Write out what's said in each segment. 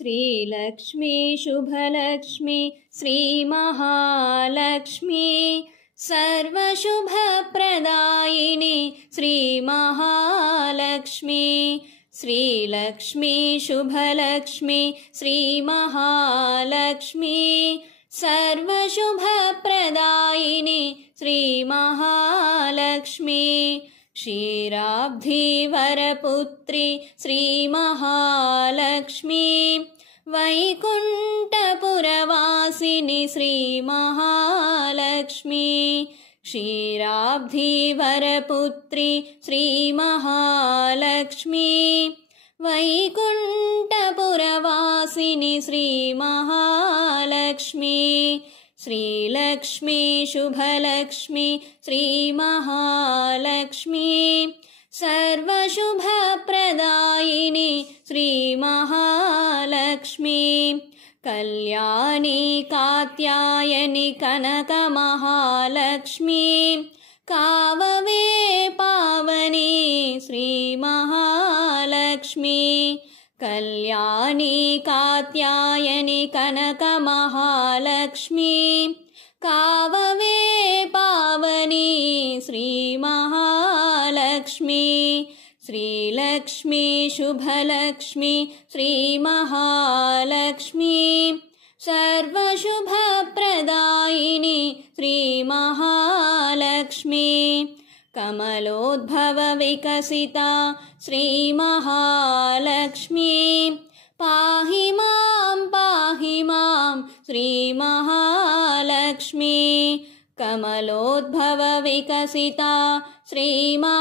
श्रीलक्ष्मी शुभलक्ष्मी श्रीमहालक्ष्मी सर्वशुभप्रदायिनी श्रीमहालक्ष्मी श्रीलक्ष्मी शुभलक्ष्मी श्रीमहालक्ष्मी सर्वशुभप्रदायिनी श्रीमहालक्ष्मी क्षीराब्धिवरपुत्री श्रीमहालक्ष्मी वैकुण्ठपुरवासिनी श्रीमहालक्ष्मी क्षीराब्धिवरपुत्री श्रीमहालक्ष्मी वैकुण्ठपुरवासिनी श्रीमहालक्ष्मी श्रीलक्ष्मी शुभलक्ष्मी श्रीमहालक्ष्मी सर्वशुभप्रदायिनी श्रीमहालक्ष्मी कल्याणी कात्यायनी कनकमहालक्ष्मी काववे पावनी श्रीमहालक्ष्मी कल्याणी कात्यायनी कनकमहालक्ष्मी काववे पावनी श्रीमहालक्ष्मी श्रीलक्ष्मी शुभलक्ष्मी श्रीमहालक्ष्मी सर्वशुभप्रदायिनी श्रीमहालक्ष्मी कमलोद्भवविकसिता श्रीमहालक्ष्मी पाहि मां श्रीमहालक्ष्मी कमलोद्भवविकसिता श्रीमहालक्ष्मी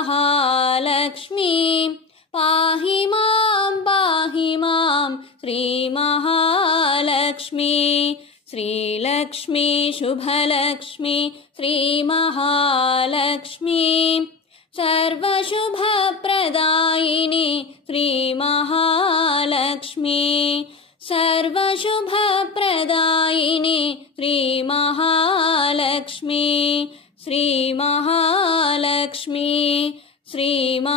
पाहि मां श्रीमहालक्ष्मी श्रीलक्ष्मी शुभलक्ष्मी श्रीमहालक्ष्मी सर्वशुभप्रदायिनी श्रीमहालक्ष्मी सर्वशुभप्रदायिनी श्रीमहालक्ष्मी श्रीमहालक्ष्मी श्रीमहालक्ष्मी।